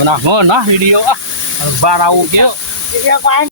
Ngeunah video barau kieu. Iya kan.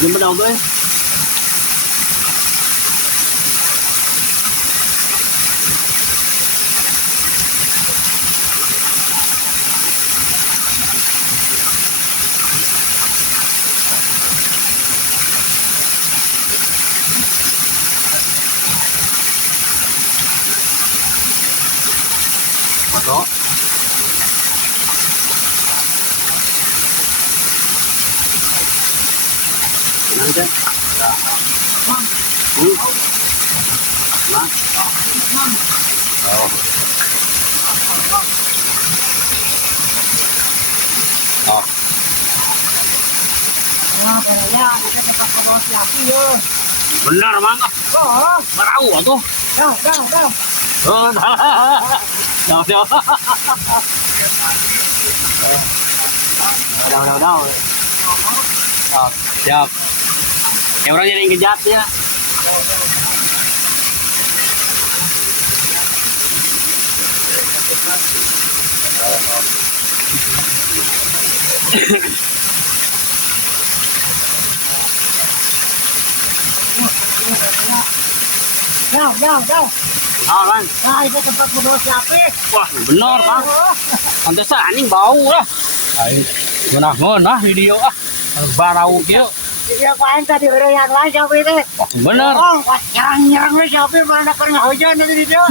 Belum pernah gue. Foto. Aja. Ya. Oh. Oh. Wah, ya, kita cepat ke si api ya. Benar, Mang. Oh, Barau atuh. dah. Oh. Dah. Dah. Oh, siap. Kayak orang jadi kejat ya. Dah. Nah, kan? Nah, itu tempat kedua si api. Wah, benar, Kang. Pantesan anjing bau lah. Ayo, ngeunah video barau kieu. Iya kan tadi udah yang lain si api teh. Wah, bener. Oh, nyerang si api pada kena hujan tadi dia.